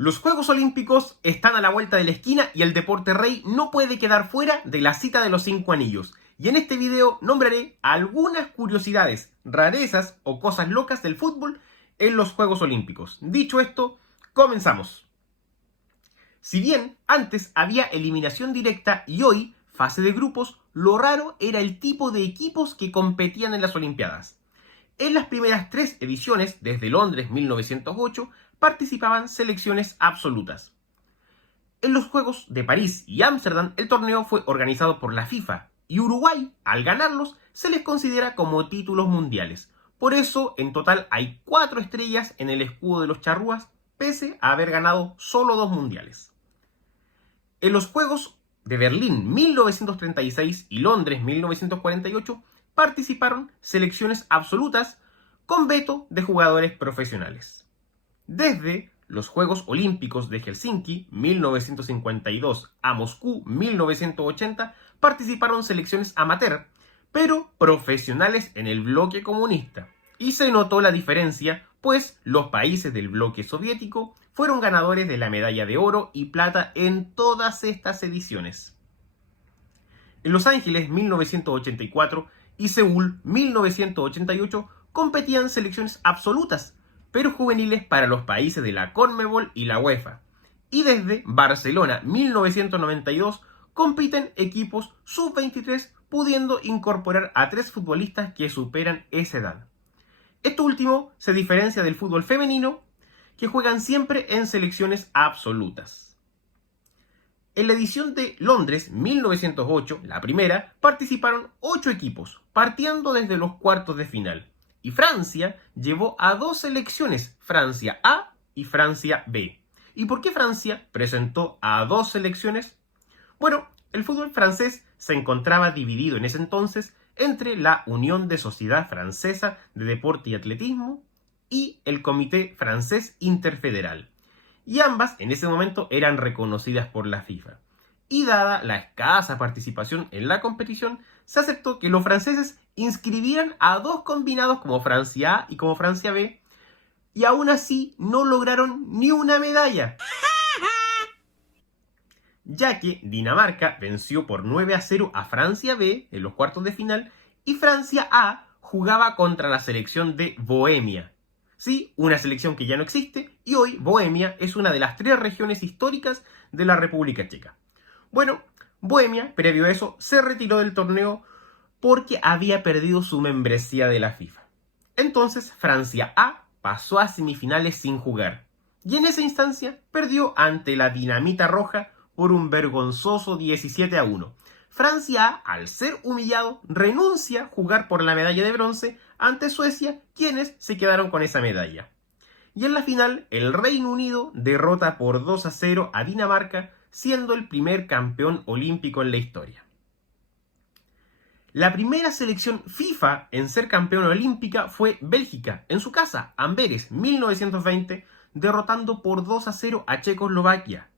Los Juegos Olímpicos están a la vuelta de la esquina y el deporte rey no puede quedar fuera de la cita de los 5 anillos. Y en este video nombraré algunas curiosidades, rarezas o cosas locas del fútbol en los Juegos Olímpicos. Dicho esto, comenzamos. Si bien antes había eliminación directa y hoy fase de grupos, lo raro era el tipo de equipos que competían en las Olimpiadas. En las primeras 3 ediciones, desde Londres 1908, participaban selecciones absolutas. En los Juegos de París y Ámsterdam, el torneo fue organizado por la FIFA y Uruguay, al ganarlos, se les considera como títulos mundiales. Por eso, en total hay 4 estrellas en el escudo de los charrúas, pese a haber ganado solo 2 mundiales. En los Juegos de Berlín 1936 y Londres 1948, participaron selecciones absolutas con veto de jugadores profesionales. Desde los Juegos Olímpicos de Helsinki 1952 a Moscú 1980 participaron selecciones amateur, pero profesionales en el bloque comunista. Y se notó la diferencia, pues los países del bloque soviético fueron ganadores de la medalla de oro y plata en todas estas ediciones. En Los Ángeles 1984 y Seúl 1988 competían selecciones absolutas, pero juveniles para los países de la CONMEBOL y la UEFA. Y desde Barcelona 1992 compiten equipos sub-23, pudiendo incorporar a 3 futbolistas que superan esa edad. Esto último se diferencia del fútbol femenino, que juegan siempre en selecciones absolutas. En la edición de Londres 1908, la primera, participaron 8 equipos, partiendo desde los cuartos de final. Y Francia llevó a 2 selecciones, Francia A y Francia B. ¿Y por qué Francia presentó a 2 selecciones? Bueno, el fútbol francés se encontraba dividido en ese entonces entre la Unión de Sociedad Francesa de Deporte y Atletismo y el Comité Francés Interfederal. Y ambas en ese momento eran reconocidas por la FIFA. Y dada la escasa participación en la competición, se aceptó que los franceses inscribieran a 2 combinados como Francia A y como Francia B, y aún así no lograron ni una medalla, ya que Dinamarca venció por 9-0 a Francia B en los cuartos de final y Francia A jugaba contra la selección de Bohemia. Sí, una selección que ya no existe, y hoy Bohemia es una de las 3 regiones históricas de la República Checa. Bueno, Bohemia, previo a eso, se retiró del torneo porque había perdido su membresía de la FIFA. Entonces, Francia A pasó a semifinales sin jugar, y en esa instancia perdió ante la Dinamita Roja por un vergonzoso 17-1. Francia A, al ser humillado, renuncia a jugar por la medalla de bronce ante Suecia, quienes se quedaron con esa medalla. Y en la final, el Reino Unido derrota por 2-0 a Dinamarca, siendo el primer campeón olímpico en la historia. La primera selección FIFA en ser campeona olímpica fue Bélgica, en su casa, Amberes, 1920, derrotando por 2-0 a Checoslovaquia.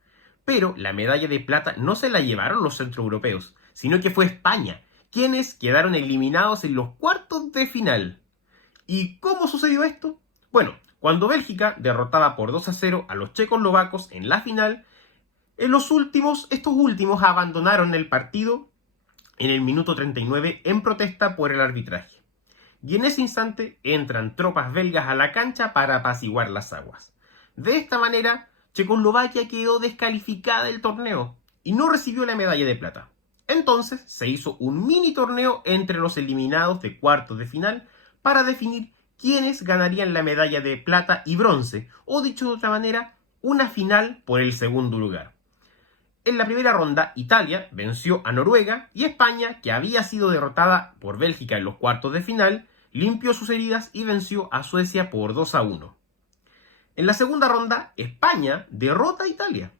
Pero la medalla de plata no se la llevaron los centroeuropeos, sino que fue España, quienes quedaron eliminados en los cuartos de final. ¿Y cómo sucedió esto? Bueno, cuando Bélgica derrotaba por 2-0 a los checoslovacos en la final, estos últimos abandonaron el partido en el minuto 39 en protesta por el arbitraje. Y en ese instante entran tropas belgas a la cancha para apaciguar las aguas. De esta manera, Checoslovaquia quedó descalificada del torneo y no recibió la medalla de plata. Entonces se hizo un mini torneo entre los eliminados de cuartos de final para definir quiénes ganarían la medalla de plata y bronce, o dicho de otra manera, una final por el segundo lugar. En la primera ronda, Italia venció a Noruega y España, que había sido derrotada por Bélgica en los cuartos de final, limpió sus heridas y venció a Suecia por 2-1. En la segunda ronda, España derrota a Italia.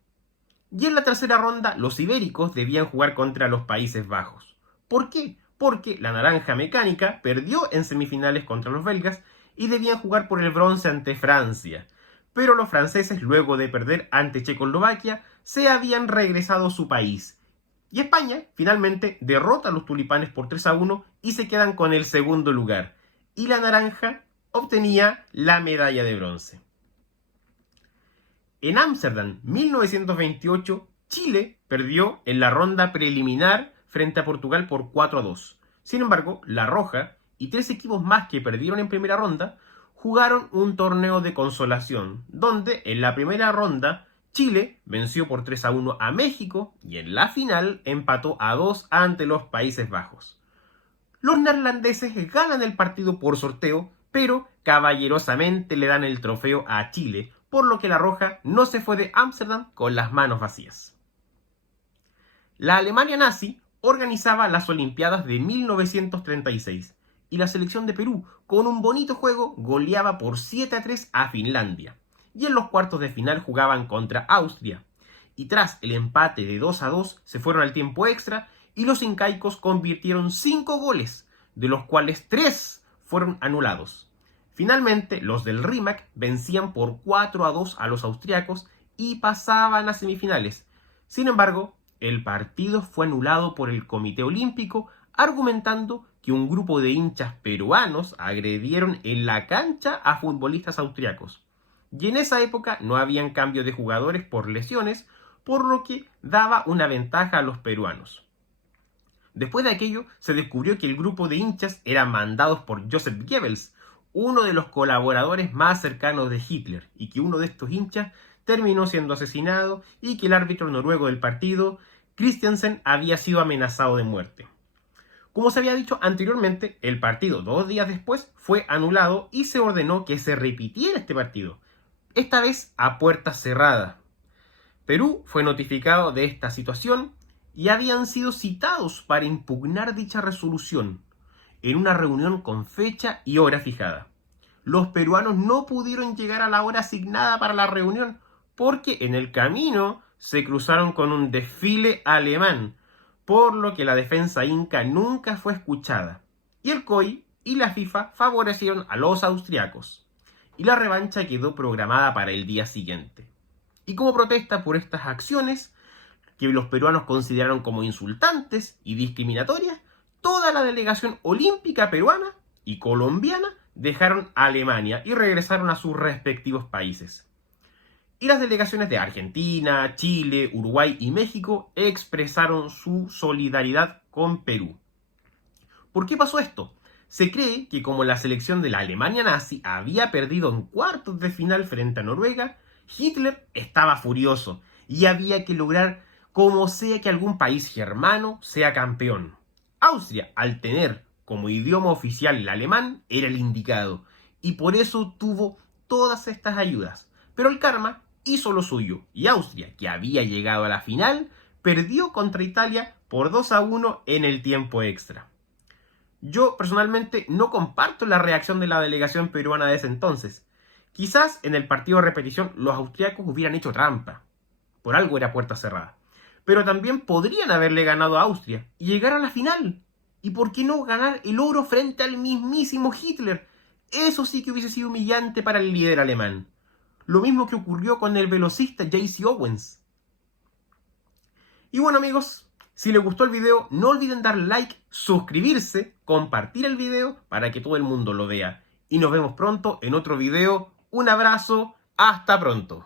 Y en la tercera ronda, los ibéricos debían jugar contra los Países Bajos. ¿Por qué? Porque la Naranja Mecánica perdió en semifinales contra los belgas y debían jugar por el bronce ante Francia. Pero los franceses, luego de perder ante Checoslovaquia, se habían regresado a su país. Y España, finalmente, derrota a los tulipanes por 3-1 y se quedan con el segundo lugar. Y la naranja obtenía la medalla de bronce. En Ámsterdam, 1928, Chile perdió en la ronda preliminar frente a Portugal por 4-2. Sin embargo, La Roja y 3 equipos más que perdieron en primera ronda jugaron un torneo de consolación, donde en la primera ronda Chile venció por 3-1 a México y en la final empató a 2 ante los Países Bajos. Los neerlandeses ganan el partido por sorteo, pero caballerosamente le dan el trofeo a Chile, por lo que La Roja no se fue de Ámsterdam con las manos vacías. La Alemania nazi organizaba las Olimpiadas de 1936 y la selección de Perú, con un bonito juego, goleaba por 7-3 a Finlandia. Y en los cuartos de final jugaban contra Austria. Y tras el empate de 2-2 se fueron al tiempo extra y los incaicos convirtieron 5 goles, de los cuales 3 fueron anulados. Finalmente, los del Rimac vencían por 4-2 a los austriacos y pasaban a semifinales. Sin embargo, el partido fue anulado por el Comité Olímpico, argumentando que un grupo de hinchas peruanos agredieron en la cancha a futbolistas austriacos. Y en esa época no habían cambio de jugadores por lesiones, por lo que daba una ventaja a los peruanos. Después de aquello, se descubrió que el grupo de hinchas eran mandados por Joseph Goebbels, uno de los colaboradores más cercanos de Hitler, y que uno de estos hinchas terminó siendo asesinado y que el árbitro noruego del partido, Christiansen, había sido amenazado de muerte. Como se había dicho anteriormente, el partido 2 días después fue anulado y se ordenó que se repitiera este partido, esta vez a puerta cerrada. Perú fue notificado de esta situación y habían sido citados para impugnar dicha resolución en una reunión con fecha y hora fijada. Los peruanos no pudieron llegar a la hora asignada para la reunión porque en el camino se cruzaron con un desfile alemán, por lo que la defensa inca nunca fue escuchada. Y el COI y la FIFA favorecieron a los austriacos. Y la revancha quedó programada para el día siguiente. Y como protesta por estas acciones, que los peruanos consideraron como insultantes y discriminatorias, toda la delegación olímpica peruana y colombiana dejaron Alemania y regresaron a sus respectivos países. Y las delegaciones de Argentina, Chile, Uruguay y México expresaron su solidaridad con Perú. ¿Por qué pasó esto? Se cree que como la selección de la Alemania nazi había perdido en cuartos de final frente a Noruega, Hitler estaba furioso y había que lograr como sea que algún país germano sea campeón. Austria, al tener como idioma oficial el alemán, era el indicado y por eso tuvo todas estas ayudas. Pero el karma hizo lo suyo y Austria, que había llegado a la final, perdió contra Italia por 2-1 en el tiempo extra. Yo personalmente no comparto la reacción de la delegación peruana de ese entonces. Quizás en el partido de repetición los austriacos hubieran hecho trampa. Por algo era puerta cerrada. Pero también podrían haberle ganado a Austria y llegar a la final. ¿Y por qué no ganar el oro frente al mismísimo Hitler? Eso sí que hubiese sido humillante para el líder alemán. Lo mismo que ocurrió con el velocista J.C. Owens. Y bueno amigos, si les gustó el video, no olviden dar like, suscribirse, compartir el video para que todo el mundo lo vea. Y nos vemos pronto en otro video. Un abrazo, hasta pronto.